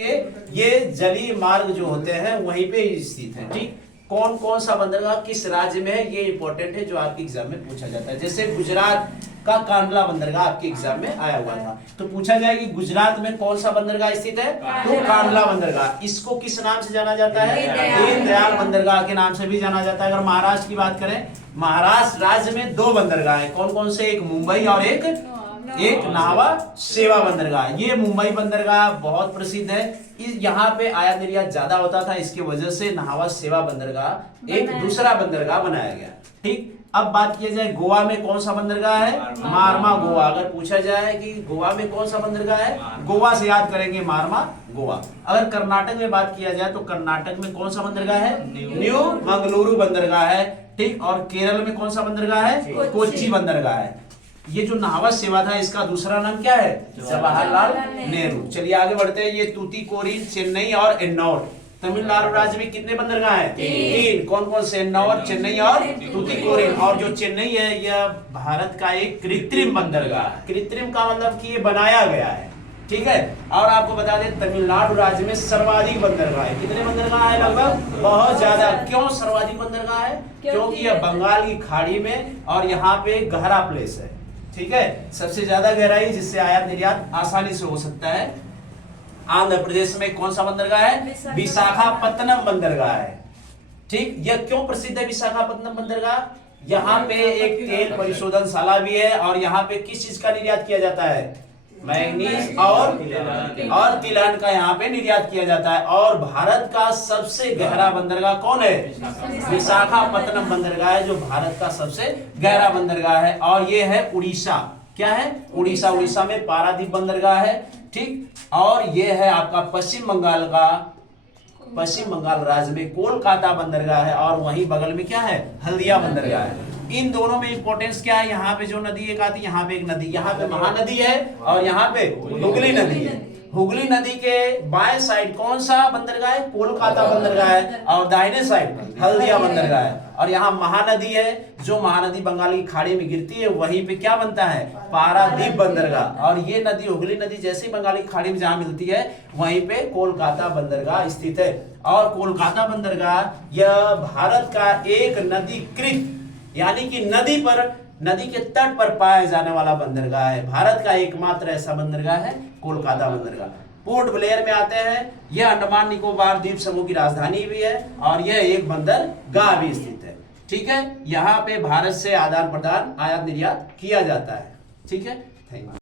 के ये जलीय मार्ग जो होते हैं वहीं पे ही स्थित है। ठीक, कौन कौन सा बंदरगाह किस राज्य में है, ये इंपॉर्टेंट है जो आपके एग्जाम में पूछा जाता है। जैसे गुजरात का कांडला बंदरगाह आपके एग्जाम में आया हुआ था, तो पूछा जाए कि गुजरात में कौन सा बंदरगाह स्थित है, तो कांडला बंदरगाह। इसको किस नाम से जाना जाता है, दीनदयाल बंदरगाह के नाम से भी जाना जाता है। अगर महाराष्ट्र की बात करें, महाराष्ट्र राज्य में 2 बंदरगाह है, कौन कौन से, एक मुंबई और एक नावा सेवा बंदरगाह। ये मुंबई बंदरगाह बहुत प्रसिद्ध है, यहाँ पे आयात निर्यात ज्यादा होता था, इसके वजह से नावा सेवा बंदरगाह एक दूसरा बंदरगाह बनाया गया। ठीक, अब बात किया जाए गोवा में कौन सा बंदरगाह है, मारमा गोवा। अगर पूछा जाए कि गोवा में कौन सा बंदरगाह है, गोवा से याद करेंगे मारमा गोवा। अगर कर्नाटक में बात किया जाए तो कर्नाटक में कौन सा बंदरगाह है, न्यू मंगलुरु बंदरगाह है। ठीक, और केरल में कौन सा बंदरगाह है, कोच्चि बंदरगाह है। ये जो नावा सेवा था इसका दूसरा नाम क्या है, जवाहरलाल नेहरू। चलिए आगे बढ़ते हैं। ये तूतीकोरिन, चेन्नई और एन्नौर। तमिलनाडु राज्य में कितने बंदरगाह हैं, 3। कौन कौन से, एन्नौर, चेन्नई और तूतीकोरिन। और जो चेन्नई है यह भारत का एक कृत्रिम बंदरगाह है। कृत्रिम का मतलब कि ये बनाया गया है। ठीक है, और आपको बता दें तमिलनाडु राज्य में सर्वाधिक बंदरगाह है। कितने बंदरगाह है, लगभग बहुत ज्यादा। क्यों सर्वाधिक बंदरगाह है, क्योंकि यह बंगाल की खाड़ी में और यहाँ पे गहरा प्लेस है। ठीक है, सबसे ज्यादा गहराई जिससे आयात निर्यात आसानी से हो सकता है। आंध्र प्रदेश में कौन सा बंदरगाह है, विशाखापत्तनम बंदरगाह है। ठीक, यह क्यों प्रसिद्ध है विशाखापत्तनम बंदरगाह, यहाँ पे एक तेल परिशोधनशाला भी है और यहाँ पे किस चीज का निर्यात किया जाता है, मैग्नीज और तिलहन का यहाँ पे निर्यात किया जाता है। और भारत का सबसे गहरा बंदरगाह कौन है, विशाखापत्तनम बंदरगाह है जो भारत का सबसे गहरा बंदरगाह है। और ये है उड़ीसा, क्या है, उड़ीसा। उड़ीसा में पारादीप बंदरगाह है। ठीक, और ये है आपका पश्चिम बंगाल राज्य में कोलकाता बंदरगाह है। और वहीं बगल में क्या है, हल्दिया बंदरगाह है। इन दोनों में इंपॉर्टेंस क्या है, यहाँ पे जो नदी एक आती है, यहाँ पे एक नदी, यहाँ पे महानदी है और यहाँ पे हुगली नदी है। हुगली नदी के बाएं साइड कौन सा बंदरगाह है, कोलकाता बंदरगाह है, और दाहिने साइड हल्दिया बंदरगाह है। और यहाँ महानदी है, जो महानदी बंगाल की खाड़ी में गिरती है, वहीं पे क्या बनता है, पारादीप बंदरगाह। और ये नदी हुगली नदी जैसे ही बंगाल की खाड़ी में जहाँ मिलती है वहीं पे कोलकाता बंदरगाह स्थित है। और कोलकाता बंदरगाह यह भारत का एक नदीकृत, यानी कि नदी के तट पर पाया जाने वाला बंदरगाह है। भारत का एकमात्र ऐसा बंदरगाह है कोलकाता बंदरगाह। पोर्ट ब्लेयर में आते हैं, यह अंडमान निकोबार द्वीप समूह की राजधानी भी है और यह एक बंदरगाह भी स्थित है। ठीक है, यहाँ पे भारत से आदान प्रदान आयात निर्यात किया जाता है। ठीक है, थैंक यू।